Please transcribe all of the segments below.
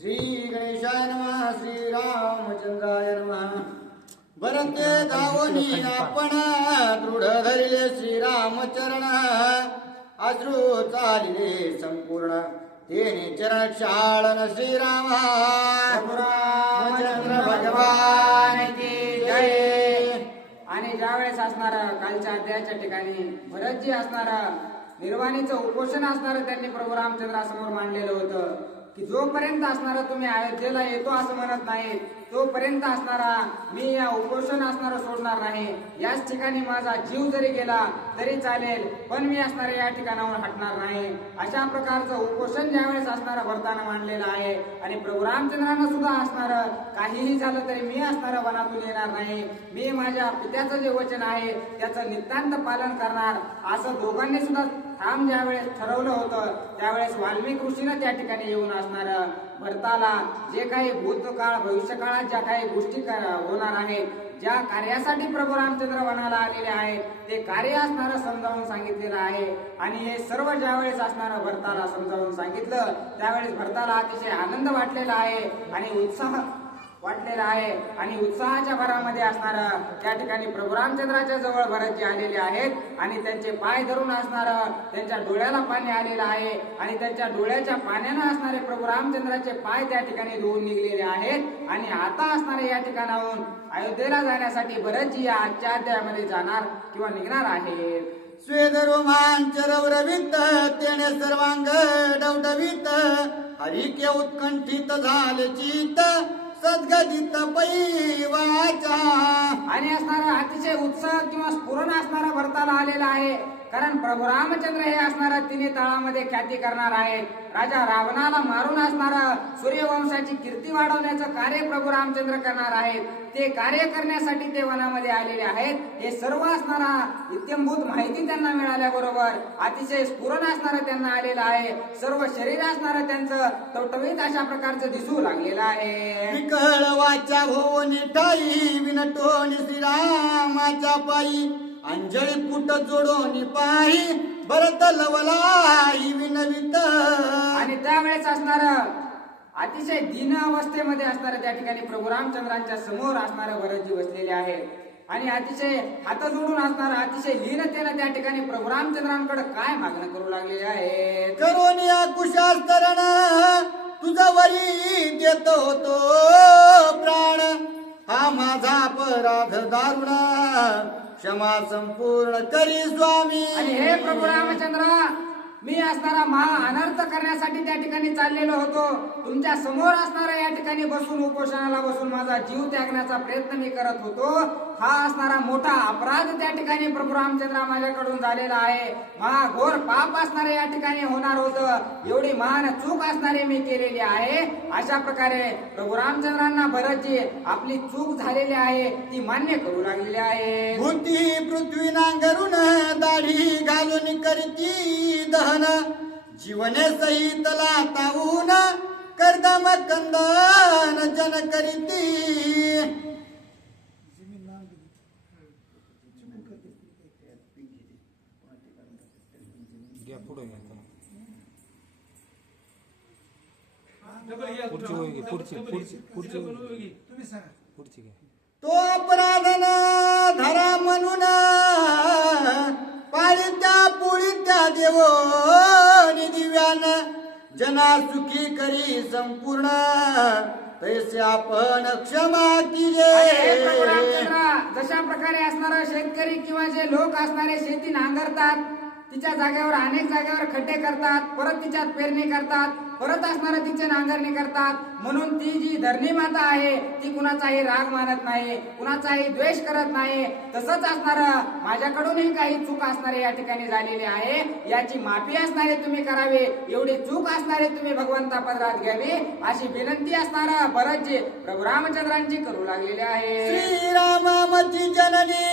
श्री गणेशाय नमः. श्री रामचंद्राय नमः. भरते धावनी आपण दृढ धरिले श्रीरामचरण. अश्रू चालिले संपूर्ण तेने चरण क्षाळन श्रीराम. रामचंद्र भगवान की जय. आणि ज्यावेळेस असणार कालच्या अध्यायाच्या ठिकाणी भरतजी असणार निर्वाणीचं उपोषण असणार त्यांनी प्रभू रामचंद्रासमोर मांडलेलं होतं की जोपर्यंत असणारा तुम्ही अयोध्येला येतो असं म्हणत नाही तोपर्यंत असणारा मी या उपोषण असणारा सोडणार नाही. याच ठिकाणी माझा जीव जरी गेला तरी चालेल पण मी असणारा या ठिकाणावर हटणार नाही. अशा प्रकारचं उपोषण ज्यावेळेस असणारा भरताना मांडलेलं आहे. आणि प्रभू रामचंद्रांना सुद्धा असणार काहीही झालं तरी मी असणारा वनातून येणार नाही. मी माझ्या पित्याचं जे वचन आहे त्याचं नितांत पालन करणार असं दोघांनी सुद्धा ठाम ज्यावेळेस ठरवलं होतं त्यावेळेस वाल्मिक ऋषीनं त्या ठिकाणी येऊन असणार भरताला जे काही भूतकाळ भविष्यकाळात ज्या काही गोष्टी होणार आहेत ज्या कार्यासाठी प्रभू रामचंद्र वनाला आलेले आहेत ते कार्य असणारं समजावून सांगितलेलं आहे. आणि हे सर्व ज्यावेळेस असणारं भरताला समजावून सांगितलं त्यावेळेस भरताला अतिशय आनंद वाटलेला आहे आणि उत्साह वाटलेला आहे. आणि उत्साहाच्या भरामध्ये असणार त्या ठिकाणी प्रभू रामचंद्राच्या जवळ भरतजी आलेले आहेत आणि त्यांचे पाय धरून असणार त्यांच्या डोळ्याला पाणी आलेलं आहे. आणि त्यांच्या डोळ्याच्या पाण्यानं असणारे प्रभू रामचंद्राचे पाय त्या ठिकाणी धुवून निघलेले आहेत. आणि आता असणारे या ठिकाणाहून अयोध्येला जाण्यासाठी भरतजी या आजच्या अध्यायामध्ये जाणार किंवा निघणार आहेत. स्वेद रोमांच रवरवित तेने सर्वांग डवडवित हरिके उत्कंठित झाले चित्त सद्गदित पैवाचा. आणि असणारा अतिशय उत्साह किंवा स्फुरण असणारा भरताला आलेला आहे. कारण प्रभू रामचंद्र हे असणारा तिन्ही तळामध्ये ख्याती करणार आहेत. राजा रावणाला मारून असणारा सूर्यवंशाची कीर्ती वाढवण्याचं कार्य प्रभू रामचंद्र करणार आहेत. ते कार्य करण्यासाठी ते वनामध्ये आलेले आहेत. हे सर्व असणारा इत्यंभूत माहिती त्यांना मिळाल्याबरोबर अतिशय स्फुरण असणारं त्यांना आलेलं आहे. सर्व शरीर असणारं त्यांचं टवटवीत अशा प्रकारचं दिसू लागलेलं आहे. विकळ वाचा भोवनी ठाई विनटोनी श्रीरामाच्या पायी अंजळी पुट जोडोनी पायी भरत लवलाई विनवित. आणि त्यावेळेस असणार अतिशय दीन अवस्थेमध्ये असणार त्या ठिकाणी प्रभू रामचंद्रांच्या समोर असणारे भरतजी बसलेले आहेत. आणि अतिशय हात जोडून असणार अतिशय लीनतेनं त्या ठिकाणी प्रभू रामचंद्रांकडे काय मागणं करू लागलेले आहे. करोनिया कुशास्तरण तुझा वरी देत होतो प्राण हा माझा अपराध दारुण क्षमा संपूर्ण करी स्वामी. आणि हे प्रभू रामचंद्र मी असणारा महा अनर्थ करण्यासाठी त्या ठिकाणी चाललेलो होतो. तुमच्या समोर असणारा या ठिकाणी बसून उपोषणाला बसून माझा जीव त्यागण्याचा प्रयत्न मी करत होतो. हा असणारा मोठा अपराध त्या ठिकाणी प्रभू रामचंद्र माझ्याकडून झालेला आहे. महाघोर पाप असणारे या ठिकाणी होणार होतं. एवढी महान चूक असणारे मी केलेली आहे. अशा प्रकारे प्रभू रामचंद्रांना भरतजी आपली चूक झालेली आहे ती मान्य करू लागलेली आहे. भूती पृथ्वी नांगरून दाढी घालून करती दहन जीवने सहित लातावून कर्दम कंदन जन करीती. तो अपराध न धरा म्हणून पाळीत्या पुळीत्या देवो दिव्यान जना सुखी करी संपूर्ण तैसे आपण क्षमा प्रभू किजे. रामचंद्र जशा प्रकारे असणारा शेतकरी किंवा जे लोक असणारे शेती नांगरतात तिच्या जागेवर अनेक जागेवर खड्डे करतात परत तिच्यात पेरणी करतात परत असणारं तिचे नांगरणी करतात. म्हणून ती जी धरणी माता आहे ती कुणाचाही राग मानत नाही कुणाचाही द्वेष करत नाही. तसंच असणारं माझ्याकडूनही काही चूक असणारे या ठिकाणी झालेली आहे. याची माफी असणारे तुम्ही करावी एवढी चूक असणारे तुम्ही भगवंता पदरात घ्यावी अशी विनंती असणारा भरतजी प्रभू रामचंद्रांची करू लागलेले आहे. श्रीरामाची जननी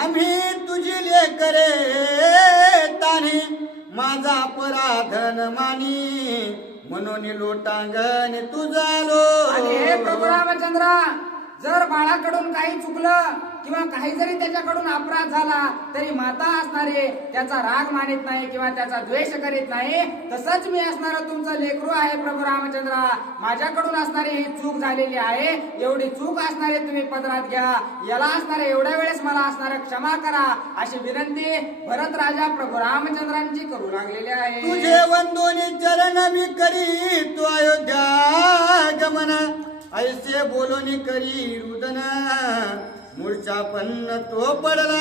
आम्ही तुझी लेकरे ताने माझा अपराधन मानी म्हणून लोटांगण तुझा लो. आणि हे प्रभू रामचंद्र जर बाळाकडून काही चुकलं किंवा काही जरी त्याच्याकडून अपराध झाला तरी माता असणारे त्याचा राग मानित नाही किंवा त्याचा द्वेष करीत नाही. तसंच मी असणार तुमचं लेकरू आहे प्रभू रामचंद्र. माझ्याकडून असणारी ही चूक झालेली आहे. एवढी चूक असणारे तुम्ही पदरात घ्या. याला असणारे एवढ्या वेळेस मला असणारे क्षमा करा अशी विनंती भरत राजा प्रभू रामचंद्रांची करू लागलेली आहे. तुझे वंदोनी चरण मी करी तू अयोध्या गमन ऐसे बोलोनी करी रुदन मूर्छा पन्न तो अरे प्रभू पडला.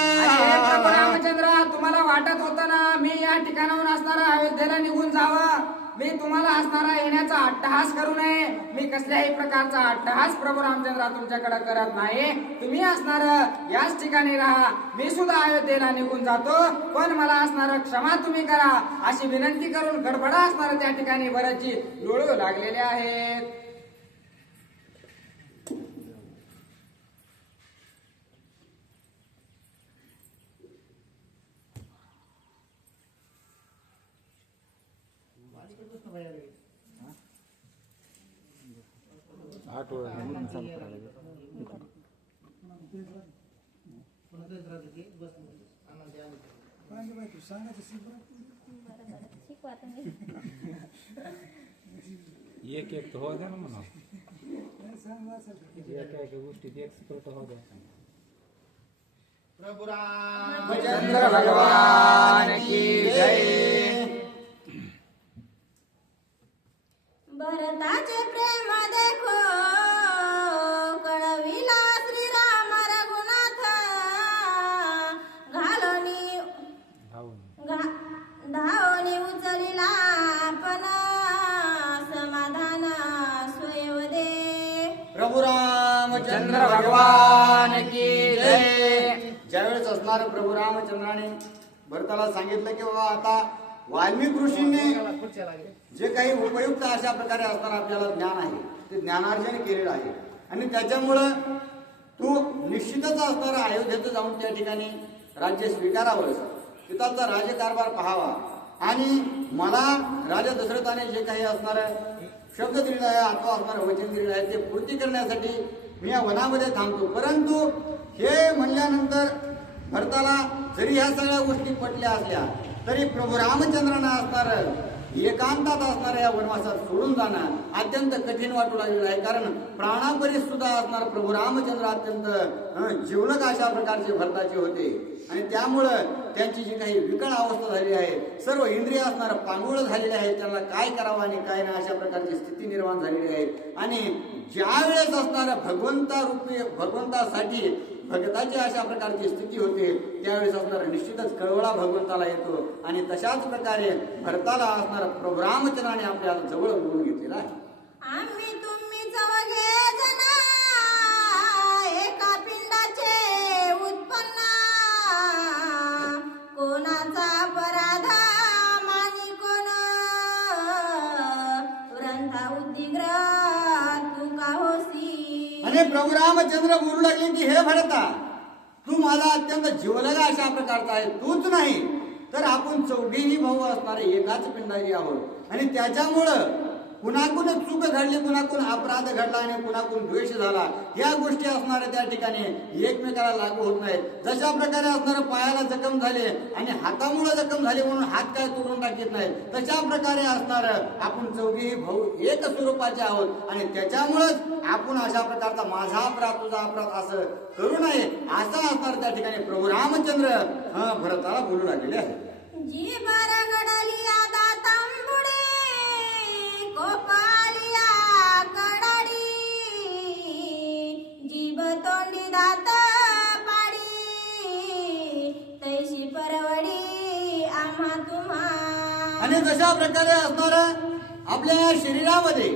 रामचंद्र, तुम्हाला वाटत होतं ना मी या ठिकाणाहून असणारा अयोध्येला निघून जावं. मी तुम्हाला असणारा येण्याचा अट्टहास करू नये. मी कसल्याही प्रकारचा अट्टहास प्रभू रामचंद्र तुमच्याकडे करत नाही. तुम्ही असणार याच ठिकाणी राहा. मी सुद्धा अयोध्येला निघून जातो. पण मला असणार क्षमा तुम्ही करा अशी विनंती करून गडबडा असणार त्या ठिकाणी भरतजी लोळू लागलेले आहेत. एक एक तो हो द्या ना म्हणा. एक गोष्टीत एक्सपर्ट हो द्या. प्रभु रामचंद्र भगवान की जय. भरताचे प्रेम देखो कळविला श्रीराम रघुनाथ घालोनी धावनी उचलिला पण समाधान स्वयंदे. प्रभु रामचंद्र भगवान की जय. ज्यावेळेस असणार प्रभू रामचंद्राने भरताला सांगितलं की बाबा आता वाल्मिक ऋषींनी जे काही उपयुक्त अशा प्रकारे असणार आपल्याला ज्ञान आहे ते ज्ञानार्जन केलेलं आहे आणि त्याच्यामुळं तू निश्चितच असणार अयोध्येत जाऊन त्या ठिकाणी राज्य स्वीकारावं, तिथालचा राजकारभार पाहावा आणि मला राजा दशरथाने जे काही असणार शब्द दिलेला आहे अथवा असणार वचन दिलेलं आहे ते पूर्ती करण्यासाठी मी या वनामध्ये थांबतो. परंतु हे म्हणल्यानंतर भरताला जरी ह्या सगळ्या गोष्टी पटल्या असल्या तरी प्रभू रामचंद्रांना असणार एकांतात असणाऱ्या या वनवासात सोडून जाणं अत्यंत कठीण वाटू लागलेलं आहे. कारण प्राणापरीस सुद्धा असणार प्रभू रामचंद्र अत्यंत जीवलक अशा प्रकारचे भरताचे होते आणि त्यामुळं त्यांची जी काही विकळ अवस्था झाली आहे, सर्व इंद्रिय असणार पांगुळ झालेले आहेत, त्यांना काय करावं आणि काय नाही अशा प्रकारची स्थिती निर्माण झालेली आहे. आणि ज्या वेळेस असणार भगवंतासाठी भगताची अशा प्रकारची स्थिती होते त्यावेळेस असणार निश्चितच कळवळा भगवंताला येतो आणि तशाच प्रकारे भरताला असणार प्रभू रामचंद्राने आपल्याला जवळ बोलून घेतलेला आहे. आम्ही तुम्ही चौघे जण एका पिंडाचे उत्पन्न कोणाचा अपराध मानी कोण वृंदा उद्दिग्र तू का होसी. आणि प्रभू रामचंद्र बोलू लागले की हे भरता तू माझा अत्यंत जीवलगा अशा प्रकारचा आहे. तूच नाही तर आपण चौघेही भाऊ असणारे एकाच पिंडारी आहोत आणि त्याच्यामुळं कुणाकून चूक घडली, कुणाकून अपराध घडला आणि कुणाकून द्वेष झाला या गोष्टी असणाऱ्या त्या ठिकाणी एकमेकाला लागू होत नाहीत. जशा प्रकारे असणारे पायाला जखम झाले आणि हातामुळे जखम झाली म्हणून हात काय तोडून टाकीत नाहीत, तशा प्रकारे असणार आपण चौघेही भाऊ एक स्वरूपाचे आहोत आणि त्याच्यामुळेच आपण अशा प्रकारचा माझा अपराध तुझा अपराध असं करू नये असं असणार त्या ठिकाणी प्रभू रामचंद्र भरताला बोलू लागलेले आहे. जी बरगडलिया दातांबुडे कोपालिया कडाडी जीभ तोंडी दात पाडी तैशी परवडी आम्हा तुम्हा. आणि जशा प्रकारे असणार आपल्या शरीरामध्ये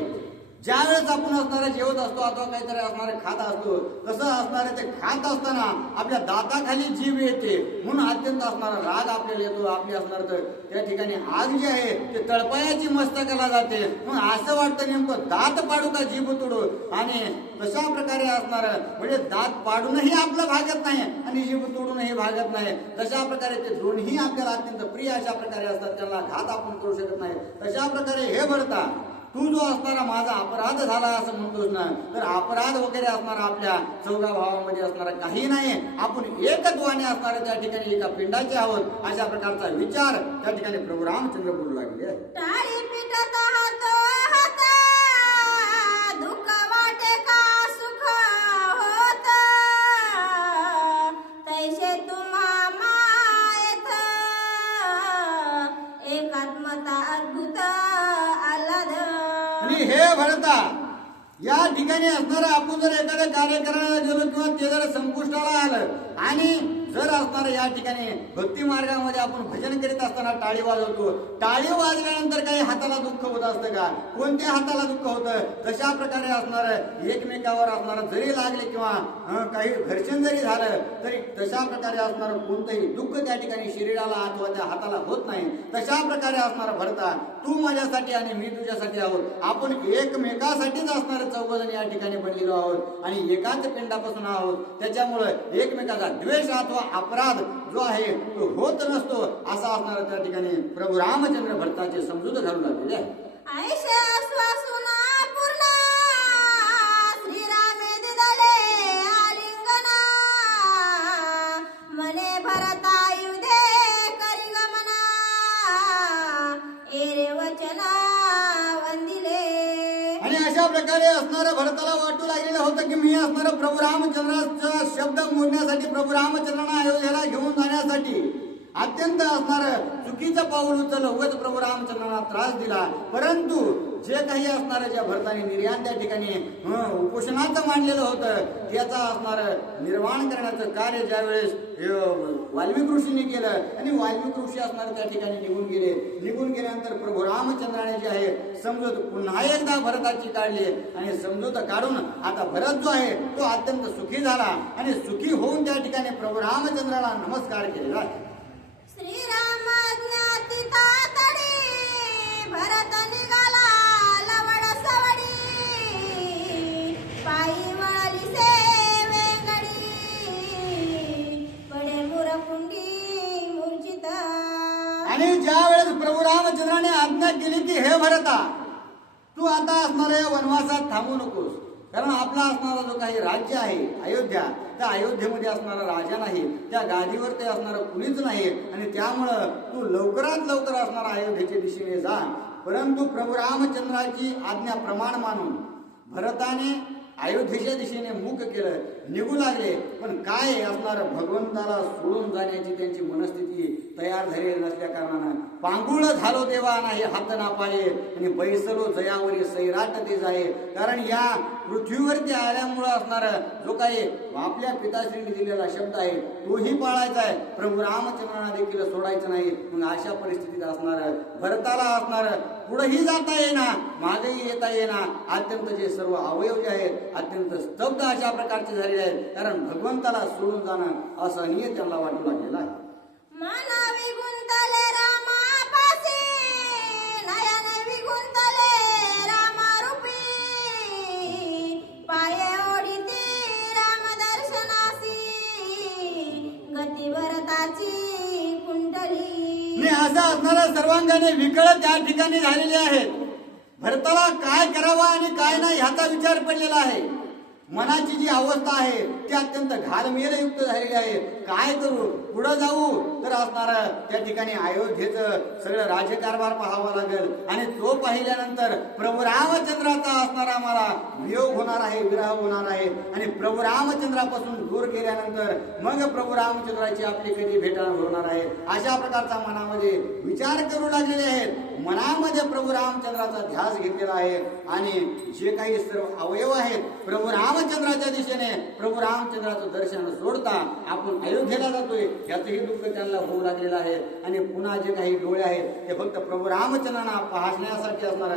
ज्या वेळेस आपण असणारे जेवत असतो अथवा काहीतरी असणारे खात असतो तसं असणारे ते खात असताना आपल्या दाताखाली जीभ येते म्हणून अत्यंत असणारा राग आपल्याला येतो. आपली असणार तर त्या ठिकाणी आग जी आहे ते तळपायाची मस्तकाला जाते. मग असं वाटतं नेमकं दात पाडू का जीभ तोडू आणि तशा प्रकारे असणार म्हणजे दात पाडूनही आपलं भागत नाही आणि जीभ तोडूनही भागत नाही. तशा प्रकारे ते दोन्ही आपल्याला अत्यंत प्रिय अशा प्रकारे असतात, त्यांना घात आपण करू शकत नाही. तशा प्रकारे हे भरता तू जो असणारा माझा अपराध झाला असं म्हणतोस ना, तर अपराध वगैरे असणारा आपल्या चौघा भावामध्ये असणारा काही नाही. आपण एकत्वाने असणारे त्या ठिकाणी एका पिंडाचे आहोत अशा प्रकारचा विचार त्या ठिकाणी प्रभू रामचंद्र बोलू लागले आहे. टाळी पिटत हातो हाता, दुःख वाटे का सुख होत, तैसे तुम्हा मायेत एकात्मता अद्भुत आल्हाद. आणि हे भरता या ठिकाणी असणारं आपण जर एखादं कार्य करायला गेलो किंवा ते जर संपुष्टाला आलं आणि जर असणारं या ठिकाणी भक्ती मार्गामध्ये आपण भजन करीत असताना टाळी वाजवतो, टाळी वाजल्यानंतर काही हाताला दुःख होत असतं का? कोणत्या हाताला दुःख होतं? तशा प्रकारे असणार एकमेकावर असणार जरी लागले किंवा काही घर्षण जरी झालं तरी तशा प्रकारे असणार कोणतंही दुःख त्या ठिकाणी शरीराला अथवा त्या हाताला होत नाही. तशा प्रकारे असणार भरता तू माझ्यासाठी आणि मी तुझ्यासाठी आहोत. आपण एकमेकासाठीच असणार चौघजण या ठिकाणी बनलेलो आहोत आणि एकाच पिंडापासून आहोत. त्याच्यामुळं एकमेकाचा द्वेष अथवा अपराध जो आहे तो होत नसतो असा असणार त्या ठिकाणी प्रभू रामचंद्र भरताचे समजूत घालू लागलेले आहे. ऐशा श्वासुना पूर्ण श्रीरामे दिदले आलिंगना, मने भरता युधे करी गमना, एरे वचना वंदिले. आणि अशा प्रकारे असणारं भरताला वाटू लागलेलं होतं की मी असणारं प्रभू रामचंद्राचा शब्द मोडण्यासाठी, प्रभू रामचंद्रांना अयोध्येला घेऊन जाण्यासाठी अत्यंत असणारं चुकीचं पाऊल उचललं, उगाच प्रभू रामचंद्रांना त्रास दिला. परंतु जे काही असणारं ज्या भरताने निर्याण त्या ठिकाणी उपोषणाचं मांडलेलं होतं त्याचा असणारं निर्माण करण्याचं कार्य ज्यावेळेस वाल्मिक ऋषींनी केलं आणि वाल्मिक ऋषी असणार त्या ठिकाणी निघून गेले. निघून गेल्यानंतर प्रभू रामचंद्राने जे आहे समजूत पुन्हा एकदा भरताची काढली आणि समजूत काढून आता भरत जो आहे तो अत्यंत सुखी झाला आणि सुखी होऊन त्या ठिकाणी प्रभू रामचंद्राला नमस्कार केलेला. श्रीराम ज्ञाती तातडी, भरत निघाला लवड सवडी, पायी वळली वेंगडी, पडे मुरकुंडी मूर्छित. आणि ज्या वेळेस प्रभू रामचंद्राने आज्ञा केली की हे भरता तू आता असणाऱ्या वनवासात थांबू नकोस, कारण आपला असणारा जो काही राज्य आहे अयोध्या, त्या अयोध्येमध्ये असणारा राजा नाही, त्या गादीवर ते असणारं कुणीच नाही आणि त्यामुळं तू लवकरात लवकर असणारा अयोध्येच्या दिशेने जा. परंतु प्रभू रामचंद्राची आज्ञा प्रमाण मानून भरताने अयोध्येच्या दिशेने मुख केलं, निघू लागले. पण काय असणार भगवंताला सोडून जाण्याची त्यांची मनस्थिती तयार झालेली नसल्या कारणानं पांगुळ झालो देवा नाही हात ना पाये आणि बैसलो जयावरी सैराट ते जाये. कारण या पृथ्वीवरती आल्यामुळं असणार जो काही आपल्या पिताश्रींनी दिलेला शब्द आहे तोही पाळायचा आहे, प्रभू रामचंद्रांना देखील सोडायचं नाही. मग अशा परिस्थितीत असणार भरताला असणार पुढेही जाता येईना मागेही येता येईना, अत्यंत जे सर्व अवयव जे आहेत अत्यंत स्तब्ध अशा प्रकारचे झालेले आहेत. कारण भगवंताला सोडून जाणं असहनीय त्यांना वाटू लागलेलं आहे. मना विगुंतले रामापासी, नयन विगुंतले रामारूपी, पाये ओढिते रामदर्शनासी, गती भरताची कुंडली. आणि असं असणाऱ्या सर्वांगाने विकळ त्या ठिकाणी झालेले आहेत. भरताला काय करावं आणि काय नाही ह्याचा विचार पडलेला आहे. मनाची जी अवस्था आहे ती अत्यंत घालमेलयुक्त झालेली आहे. काय करू, पुढे जाऊ तर असणार त्या ठिकाणी अयोध्येचं सगळं राजकारभार पाहावा लागेल आणि तो पाहिल्यानंतर प्रभू रामचंद्राचा असणारा मला वियोग होणार आहे, विरह होणार आहे आणि प्रभू रामचंद्रापासून दूर गेल्यानंतर मग प्रभू रामचंद्राची आपली कधी भेट होणार आहे. अशा प्रकारचा मनामध्ये विचार करू लागलेले आहेत. मनामध्ये प्रभू रामचंद्राचा ध्यास घेतलेला आहे आणि जे काही सर्व अवयव आहेत प्रभू रामचंद्राच्या दिशेने प्रभू रामचंद्राचं दर्शन सोडता आपण अयोध्येला जातोय याचंही दुःख त्यांना होऊ लागलेलं आहे. आणि पुन्हा जे काही डोळे आहेत ते फक्त प्रभू रामचंद्रांना पाहण्यासाठी असणार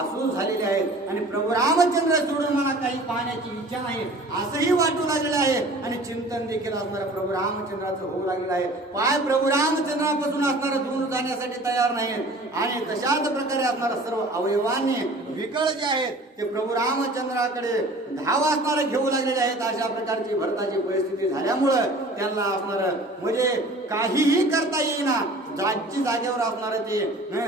आसू झालेले आहेत आणि प्रभू रामचंद्र सोडून मला काही पाहण्याची इच्छा नाही असंही वाटू लागलेलं आहे. आणि चिंतन देखील असणार प्रभू रामचंद्राचं होऊ लागलेलं आहे. पाय प्रभू रामचंद्रापासून असणार दूर जाण्यासाठी तयार नाही आणि तशाच प्रकारे असणार सर्व अवयवांनी विकळ जे आहेत ते प्रभू रामचंद्राकडे धाव असणारे घेऊ लागलेले आहेत. अशा प्रकारची भरताची परिस्थिती झाल्यामुळं त्यांना असणार म्हणजे काहीही करता येईना, जागची जागेवर असणारे ते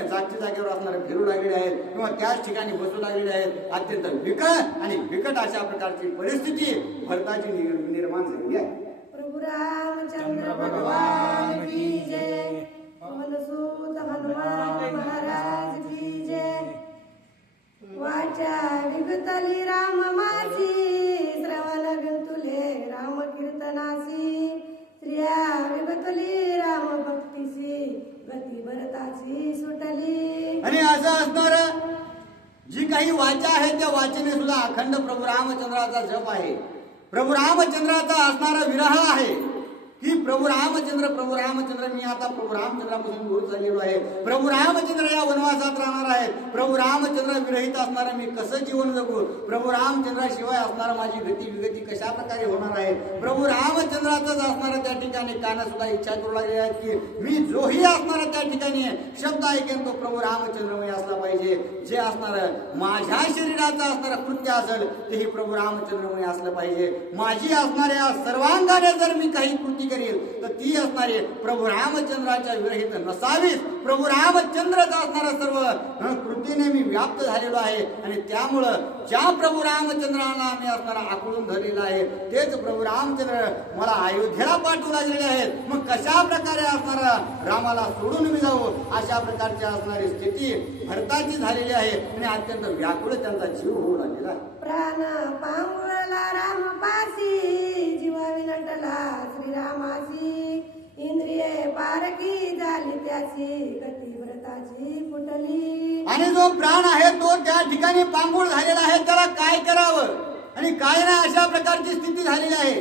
जागची जागेवर असणारे फिरू लागलेले आहेत किंवा त्याच ठिकाणी बसू लागलेले आहेत. अत्यंत विकट आणि बिकट अशा प्रकारची परिस्थिती भरताची निर्माण झालेली आहे. प्रभु रामचंद्र भगवान की जय. पवनसुत हनुमान महाराज की जय. वाचा विगतली राम मासी, श्रवण गुंतुले राम कीर्तनासी. स्त्रिया विगतली राम भक्तीसी, गती भरताची सुटली. आणि असं असणार जी काही वाचा आहे त्या वाचेने सुद्धा अखंड प्रभू रामचंद्राचा जप आहे. प्रभू रामचंद्राचा असणारा विरह आहे की प्रभू रामचंद्र मी आता प्रभू रामचंद्रापासून दूर झालेलो आहे. प्रभू रामचंद्र या वनवासात राहणार आहेत. प्रभू रामचंद्र विरहित असणारा मी कसं जीवन जगू. प्रभू रामचंद्राशिवाय असणारा माझी गती विगती कशा प्रकारे होणार आहे. प्रभू रामचंद्राचाच असणारा त्या ठिकाणी काना सुद्धा इच्छा करू लागले आहेत की मी जोही असणारा त्या ठिकाणी शब्द ऐकेन तो प्रभू रामचंद्रमय असला पाहिजे. जे असणार माझ्या शरीराचा असणारा कृत्य असेल तेही प्रभू रामचंद्रमय असलं पाहिजे. माझी असणाऱ्या सर्वांगाने जर मी काही कृती करेल तर ती असणारे प्रभू रामचंद्राच्या विरहित नसावीच. प्रभू रामचंद्रच असणारा सर्व कृतीने मी व्याप्त झालेलो आहे. आणि त्यामुळं ज्या प्रभू रामचंद्राला मी असणारा आखडून धरलेला आहे तेच प्रभू रामचंद्र मला अयोध्येला पाठवू लागलेले आहेत. मग कशा प्रकारे असणारा रामाला सोडून मी जाऊ अशा प्रकारची असणारी स्थिती भरताची झालेली आहे. आणि अत्यंत व्याकुळ त्यांचा जीव होऊ लागलेला आहे. प्राण पांगुळला राम पासी, जीवा विनटला श्रीरामासी. इंद्रिये पारखी झाली त्याची, गती व्रताची फुटली. आणि जो प्राण आहे तो त्या ठिकाणी पांगुळ झालेला आहे. त्याला काय करावं आणि काय नाही अशा प्रकारची स्थिती झालेली आहे.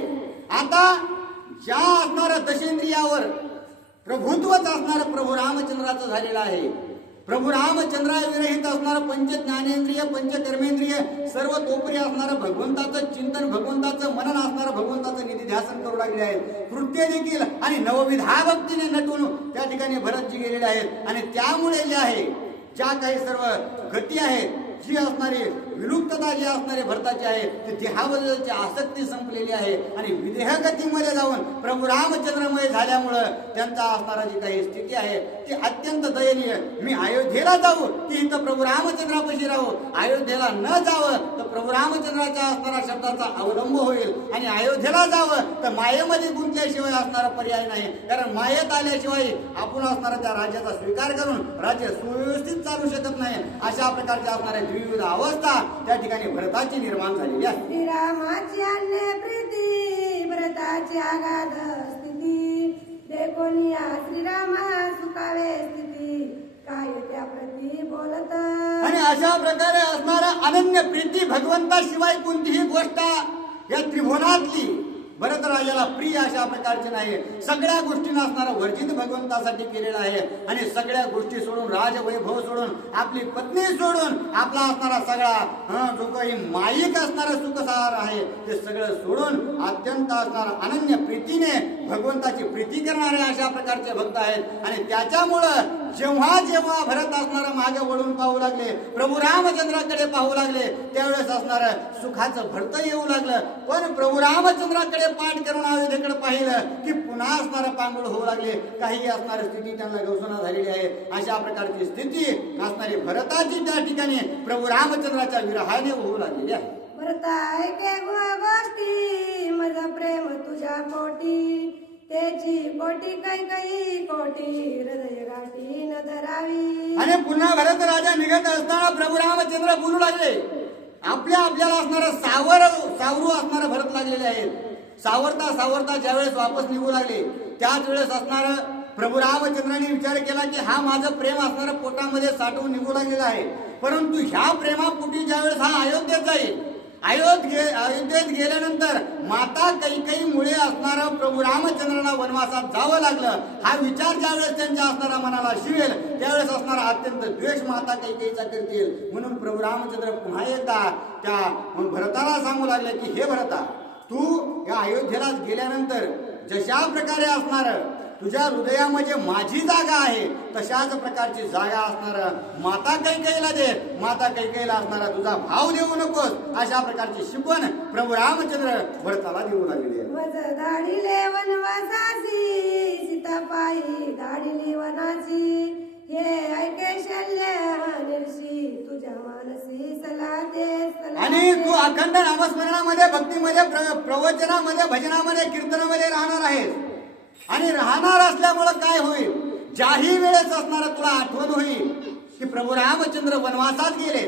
आता ज्या असणाऱ्या दशेंद्रियावर प्रभुत्वच असणारं प्रभू रामचंद्राचं झालेलं आहे. प्रभू रामचंद्रा विरहित असणारं पंच ज्ञानेंद्रिय पंच कर्मेंद्रिय सर्व तोपरी असणारं भगवंताचं चिंतन भगवंताचं मनन असणारं भगवंताचं निधिध्यासन करू लागले आहेत. कृत्य देखील आणि नवविधा भक्तीने नटून त्या ठिकाणी भरतजी गेलेले आहेत. आणि त्यामुळे जे आहे ज्या काही सर्व गती आहेत जी असणारी विलुप्तता जी असणारी भरताची आहे ती देहाबद्दलची आसक्ती संपलेली आहे. आणि विदेहगतीमध्ये जाऊन प्रभू रामचंद्रमय झाल्यामुळं त्यांचा असणारा जी काही स्थिती आहे ती अत्यंत दयनीय. मी अयोध्येला जाऊ की इथं प्रभू रामचंद्रापाशी राहू. अयोध्येला न जावं तर प्रभू रामचंद्राच्या असणारा शब्दाचा अवलंब होईल. आणि अयोध्येला जावं तर मायेमध्ये गुंतल्याशिवाय असणारा पर्याय नाही. कारण मायेत आल्याशिवाय आपण असणारा त्या राज्याचा स्वीकार करून राज्य सुव्यवस्थित चालू शकत नाही. अशा प्रकारच्या असणाऱ्या विविध अवस्था त्या ठिकाणी भरताची निर्माण झालेली आहे. श्रीरामाची अन्य प्रीती, भरताची आगाध स्थिती. देखोनिया श्रीरामा सुखावे स्थिती, काय त्या प्रती बोलत. आणि अशा प्रकारे असणारा अनन्य प्रीती भगवंताशिवाय कोणतीही गोष्ट या त्रिभुवनातली भरत राजाला प्रिय अशा प्रकारचे नाही. सगळ्या गोष्टींना असणारा वर्जित भगवंतासाठी केलेला आहे. आणि सगळ्या गोष्टी सोडून राजवैभव सोडून आपली पत्नी सोडून आपला असणारा सगळा जो काही माईक असणारा सुखसार आहे ते सगळं सोडून अत्यंत असणारा अनन्य प्रीतीने भगवंताची प्रीती करणारे अशा प्रकारचे भक्त आहेत. आणि त्याच्यामुळं जेव्हा जेव्हा भरत असणारा मागे वळून पाहू लागले प्रभू रामचंद्राकडे पाहू लागले त्यावेळेस असणारं सुखाचं भरत येऊ लागलं. पण प्रभू रामचंद्राकडे पाठ करून अयोध्येकडे पाहिलं की पुन्हा असणारा पांगुळ होऊ लागले. काही असणारी स्थिती त्यांना गवसना झालेली आहे. अशा प्रकारची स्थिती असणारी भरताची त्या ठिकाणी प्रभू रामचंद्राच्या विरहाने होऊ लागलेली आहे. भरता ऐके गोष्टी, माझं प्रेम तुझ्या पोटी. त्याची कोटी काही कोटी, हृदय गाठी न धरावी. आणि पुन्हा भरत राजा निघत असताना प्रभू रामचंद्र बोलू लागले. आपल्याला असणारं सावरू असणारं भरत लागलेले आहेत. सावरता ज्यावेळेस वापस निघू लागले त्याच वेळेस असणार प्रभू रामचंद्रांनी विचार केला की हा माझं प्रेम असणारं पोटामध्ये साठवून निघू लागलेलं आहे. परंतु ह्या प्रेमापोटी ज्यावेळेस हा अयोध्येत जाईल अयोध्येत गेल्यानंतर माता कैकेयीमुळे असणारं प्रभू रामचंद्रांना वनवासात जावं लागलं. हा विचार ज्यावेळेस त्यांच्या असणारा मनाला शिवेल त्यावेळेस असणारा अत्यंत द्वेष माता कैकेयीचा करतील. म्हणून प्रभू रामचंद्र पुन्हा एकदा त्या भरताला सांगू लागले की हे भरता, तू या अयोध्येला गेल्यानंतर जशा प्रकारे असणार तुझ्या हृदयामध्ये माझी जागा आहे तशाच प्रकारची जागा असणार माता कैकेयीला दे. माता कैकेयीला असणारा तुझा भाव देऊ नकोस अशा प्रकारची शिकवण प्रभू रामचंद्र भरताला देऊ लागले. वज धाडिले वनवासासी, सीता पायी धाडिली वनाची हे ऐके शल्य निर्शी तुझ्या मानसी सला दे आणि तू अखंड नामस्मरणामध्ये भक्तीमध्ये प्रवचनामध्ये भजनामध्ये कीर्तनामध्ये राहणार आहेस आणि राहणार असल्यामुळं काय होईल ज्याही वेळेस असणार तुला आठवण होईल की प्रभू रामचंद्र वनवासात गेले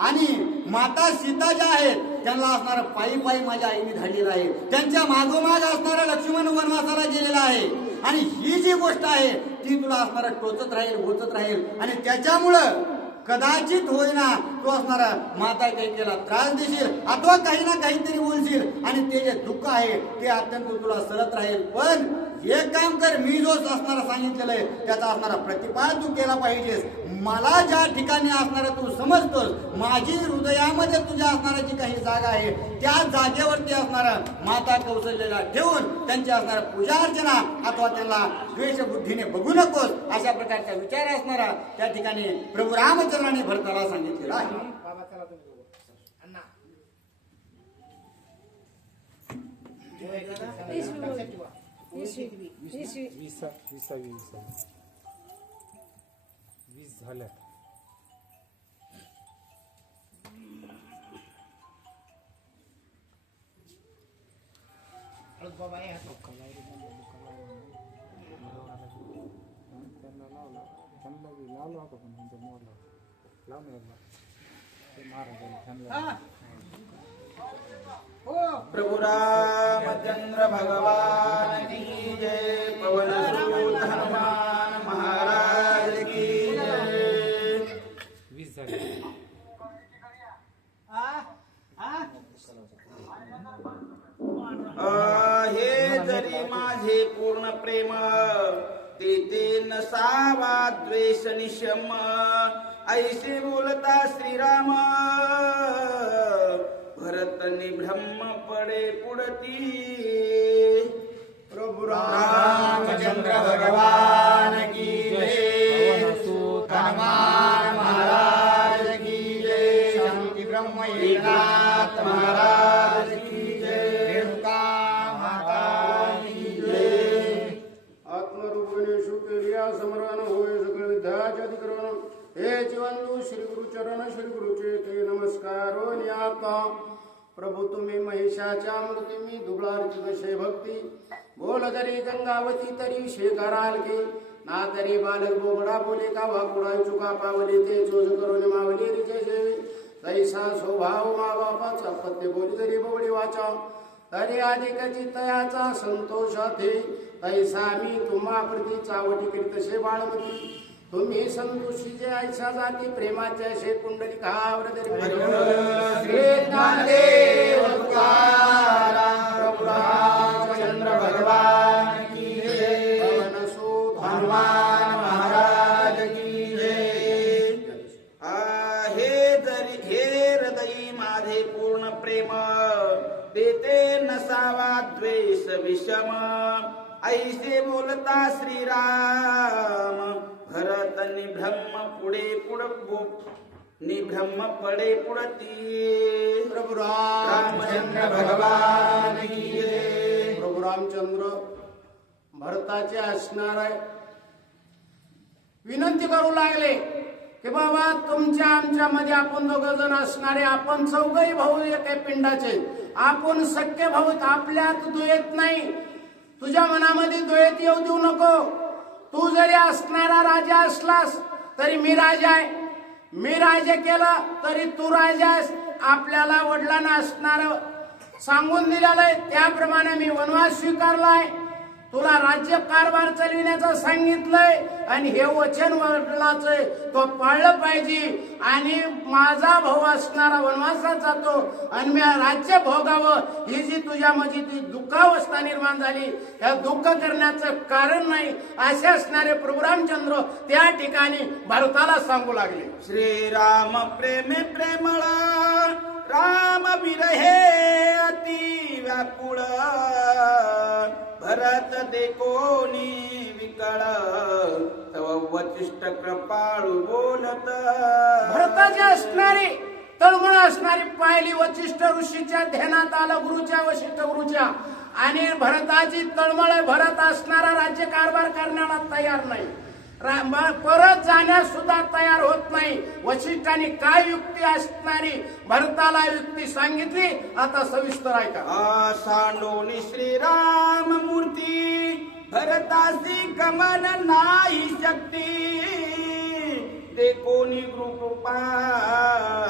आणि माता सीता ज्या आहेत त्यांना असणार पायी पायी माझ्या आईने धाडलेला आहे त्यांच्या मागोमाग असणारा लक्ष्मण वनवासाला गेलेला आहे आणि ही जी गोष्ट आहे ती तुला असणारा टोचत राहील बोचत राहील आणि त्याच्यामुळं कदाचित होईना तू असणारा माता कैकेला त्रास देशील अथवा काही ना काहीतरी बोलशील आणि ते जे दुःख आहे ते अत्यंत तुला सरत राहील पण एक काम कर मी जो असणारा सांगितलेलं आहे त्याचा असणारा प्रतिपाद तू केला पाहिजेस मला ज्या ठिकाणी असणारा तू समजतोस माझी हृदयामध्ये तुझ्या असणारा जी काही जागा आहे त्या जागेवरती असणारा माता कौशल्याला ठेवून त्यांची असणारा पूजा अर्चना अथवा त्यांना द्वेष बुद्धीने बघू नकोस अशा प्रकारचा विचार असणारा त्या ठिकाणी प्रभू रामचंद्राने भरताला सांगितलेला आहे वीस झाल्या त्यांना लावला होता पण त्यांचा मोडला लावून ते महाराजांनी त्यांना प्रभु रामचंद्र भगवान की जय पवन सूत हनुमान महाराज की जय 20 झाले हे जरी माझे पूर्ण प्रेम ते नसावा द्वेष निशम ऐसे बोलता श्रीराम भरतनी ब्रह्म पडे पुढती प्रभु रामचंद्र भगवान की जय हनुमान महाराज की जय शांती ब्रह्म एकनाथ महाराज की जय रेणुका माता की जय आत्मरूपिणेषु केलिया समरण होय सकळ विद्याचे अधिकरण हे जीवंदू श्री गुरु चरण श्री गुरुचे ते नमस्कारो नियात्मा प्रभू तुम्ही महिषाच्या मूर्ती मी दुबळार्ची दशे भक्ती बोल तरी गंगावती तरी शेकाराल की ना तरी बालक बोबडा बोले का वाकुडा चुका पावले ते चोज करून मावले रिचे सेवे तैसा स्वभाव मा बापाचा पत्ते बोली तरी बोबडी वाचा तरी अधिक चित्तयाचा संतोषाथे तैसा मी तुम्हा प्रती चावटी करीत तसे बाळमती तुम्ही संतोषी जे ऐसा जाती प्रेमाच्या शे कुंडली कावर श्री ज्ञानदेव तुकाराम प्रभु रामचंद्र भगवान की जय पवन सूत हनुमान महाराज की जय हे हृदयी माझे पूर्ण प्रेम देते नसावा द्वेष विषम ऐसे बोलता श्रीराम भरत निब्रह्म पुढे निब्रह्म पडे पुढती प्रभु रामचंद्र भगवान की जय प्रभु रामचंद्र भरताचे असणार आहे विनंती करू लागले की बाबा तुमच्या आमच्या मध्ये आपण दोघं जण असणारे आपण चौघही भाऊ एका पिंडाचे आपण सख्य भाऊ आपल्यात दुयेत नाही तुझ्या मनामध्ये दुयेत येऊ देऊ नको तू जरी असणारा राजा असलास तरी मी राजा आहे मी राज्य केलं तरी तू राजा आहेस आपल्याला वडिलांना असणार सांगून दिलेलं आहे त्याप्रमाणे मी वनवास स्वीकारलाय तुला राज्य कारभार चालविण्याचं सांगितलंय आणि हे वचन वडिलांचं तो पाळलं पाहिजे आणि माझा भाऊ असणारा वनवासात जातो आणि मी राज्य भोगावं ही जी तुझ्या मध्ये ती दुःखावस्था निर्माण झाली त्या दुःख करण्याचं कारण नाही असे असणारे प्रभू रामचंद्र त्या ठिकाणी भारताला सांगू लागले श्रीराम प्रेमे प्रेमळा राम विरहे अति व्याकुळ भरत देखोनी विकळ तव वचिष्ठ कृपाळू बोलत भरताचे असणारी तळमळ असणारी पाहिली वचिष्ठ ऋषीच्या ध्यानात आलं गुरुच्या वशिष्ठ गुरुच्या आणि भरताची तळमळ आहे. भरत असणारा राज्यकारभार करण्याला तयार नाही, परत जाण्यास सुद्धा तयार होत नाही. वशिष्ठांनी काय युक्ती असणारी भरताला युक्ती सांगितली, आता सविस्तर ऐका. सांडोनी श्रीराम मूर्ती भरतासी कमन नाही शक्ती, ते कोणी कृपा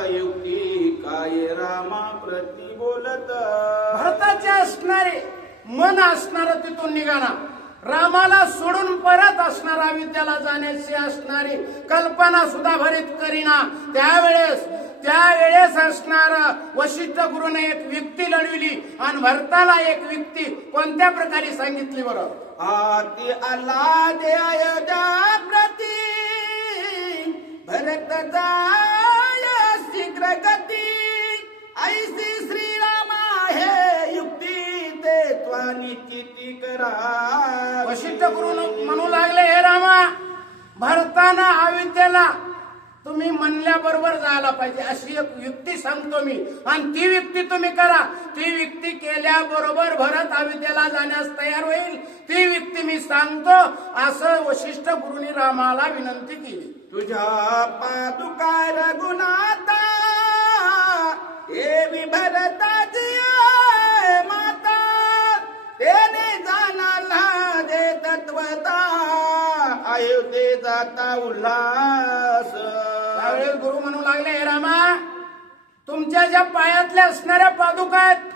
युक्ती काय रामा प्रति बोलत. भरताचे असणारे मन असणार तिथून निघाला, रामाला सोडून परत असणारा विद्याला जाण्याची असणारी कल्पना सुद्धा भरीत करीना. त्यावेळेस असणार वशिष्ठ गुरुने एक युक्ती लढविली आणि भरताला एक युक्ती कोणत्या प्रकारे सांगितली बरं. आती आला दे अयोध्या प्रती, भरत जाय शीघ्र गती, ऐसी श्रीरामा हे युक्ती ते त्वानी किती करा. वशिष्ठ गुरु म्हणू लागले, हे रामा, भरताना अयोध्येला तुम्ही म्हणल्याबरोबर जायला पाहिजे अशी एक युक्ती सांगतो मी, आणि ती युक्ती तुम्ही करा. ती युक्ती केल्याबरोबर भरत अयोध्येला जाण्यास तयार होईल, ती युक्ती मी सांगतो असं वशिष्ठ गुरुनी रामाला विनंती केली. तुझ्या पादुका रघुनाथा, हे भरताची माता, तेने जाणाला दे तत्वता, अयोध्ये जाता उल्हास. त्यावेळेस गुरु म्हणू लागले, हे रामा, तुमच्या ज्या पायातल्या असणाऱ्या पादुका आहेत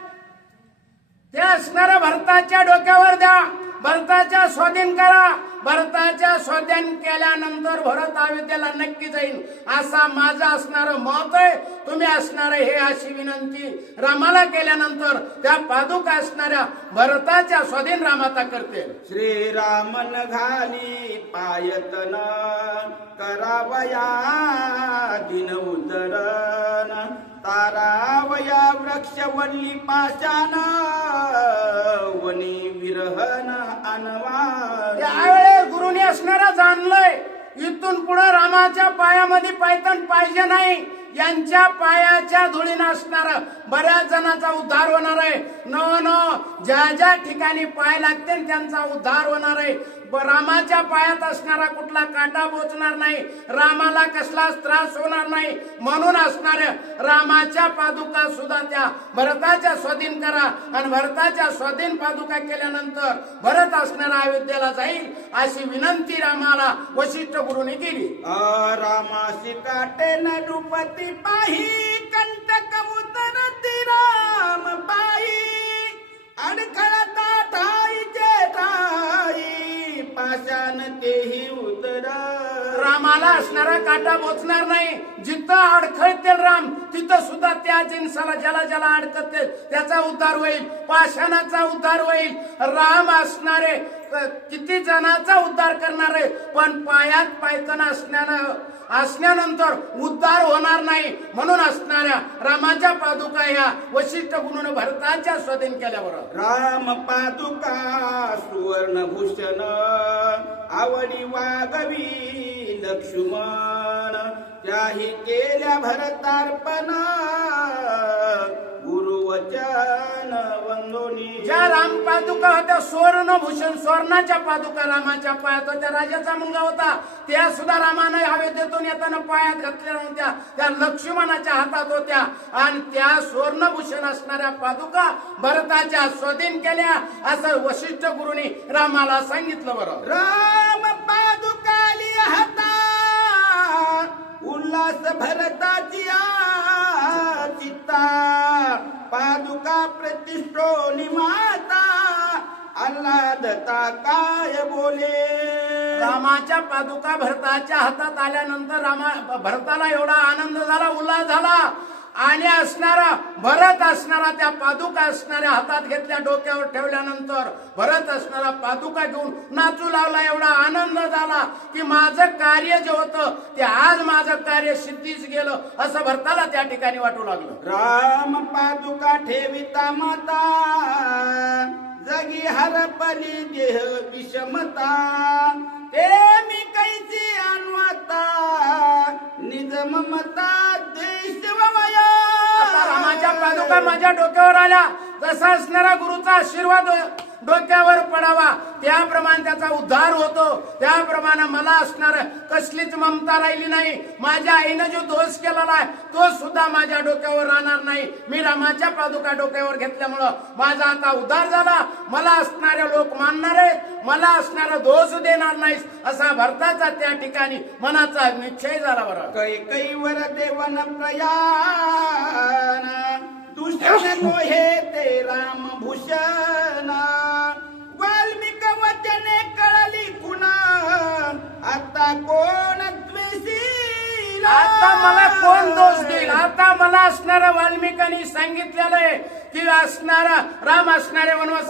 त्या असणाऱ्या भरताच्या डोक्यावर द्या, भरताच्या स्वाधीन करा. भरताच्या स्वाधीन केल्यानंतर भरत अयोध्येला नक्की जाईल असा माझा असणारं मत आहे. तुम्ही असणारे हे अशी विनंती रामाला केल्यानंतर त्या पादुका असणाऱ्या भरताच्या स्वाधीन रामाता करते. श्रीरामन घाली पायतन, करावया दिन उदरन, तारावया वृक्ष वनी पाशान, वनी विरहन अनवान. त्यावेळेस गुरुनी असणारा जाणलंय इथून पुढे रामाच्या पायामध्ये पायतन पाहिजे नाही, यांच्या पायाच्या धुळीनं असणार बऱ्याच जणांचा उद्धार होणार आहे. ज्या ठिकाणी पाय लागते त्यांचा उद्धार होणार आहे. रामाच्या पायात असणारा कुठला काटा बोचणार नाही, रामाला कसलाच त्रास होणार नाही. म्हणून असणाऱ्या रामाच्या पादुका सुद्धा त्या भरताच्या स्वाधीन करा, आणि भरताच्या स्वाधीन पादुका केल्यानंतर भरत असणारा अयोध्येला जाईल अशी विनंती रामाला वशिष्ठ गुरुने केली. रामाशी काटे न नृपती पाही, कंटक उतरती राम पाही, अडखळता ठाईचे ठाई, पाशान तेही उतर. रामाला असणारा काटा बोचणार नाही. जिथं अडखळतील राम तिथं सुद्धा त्या जिन्साला ज्याला अडकते त्याचा उद्धार होईल, पाषाणाचा उद्धार होईल. राम असणारे किती जणांचा उद्धार करणारे, पण पायात पायतन असण्यानंतर उद्धार होणार नाही. म्हणून असणाऱ्या रामाच्या पादुका या वशिष्ठ गुरुने भरताच्या स्वाधीन केल्याबरोबर राम पादुका सुवर्णभूषण, आवडी वागवी लक्ष्मण, त्याही केल्या भरतार्पण, गुरुवचन वंदोनी. ज्या राम पादुका होत्या सुवर्णभूषण, स्वर्णाच्या पादुका रामाच्या पायात होत्या. राजाचा मुलगा होता, त्या सुद्धा रामाने अयोध्येतून येताना पायात घातल्या नव्हत्या, त्या लक्ष्मणाच्या हातात होत्या. आणि त्या सुवर्णभूषण असणाऱ्या पादुका भरताच्या स्वाधीन केल्या असं वशिष्ठ गुरुनी रामाला सांगितलं. बरं, राम पादुकाली हाता, उल्हास भरताची चित्ता, पादुका प्रतिष्ठोनी माता, आल्हादता काय बोले. रामाच्या पादुका भरताच्या हातात आल्यानंतर भरताला एवढा आनंद झाला, उल्हास झाला. आणि असणारा भरत असणारा त्या पादुका असणाऱ्या हातात घेतल्या, डोक्यावर ठेवल्यानंतर भरत असणारा पादुका घेऊन नाचू लागला. एवढा आनंद झाला की माझं कार्य जे होतं ते आज माझं कार्य सिद्धीच गेलं असं भरताला त्या ठिकाणी वाटू लागलं. राम पादुका ठेविता माता, जगी हरपली देह विषमता, ते मी कैची अन्वता, निज ममता देश वया. रामाच्या पादुका माझ्या डोक्यावर आल्या, जसा असणारा गुरुचा आशीर्वाद डोक्यावर पडावा त्याप्रमाणे त्याचा उद्धार होतो. त्याप्रमाणे मला असणार कसलीच ममता राहिली नाही. माझ्या आईनं जो दोष केलेला आहे तो सुद्धा माझ्या डोक्यावर राहणार नाही. मी रामाच्या पादुका डोक्यावर घेतल्यामुळं माझा आता उद्धार झाला. मला असणारे लोक मानणार आहेत, मला असणारा दोष देणार नाहीस असा भरताचा त्या ठिकाणी मनाचा निश्चय झाला. बरोबर कैकईवर देवन प्रयाण दुष्टन हे ते राम भूषण वाल्मिक वचने कळली कुणा आता कोण द्वेषी आता मला कोण दोष देईल. आता मला असणारा वाल्मिकांनी सांगितलेलं आहे की असणारा राम असणारे वनवास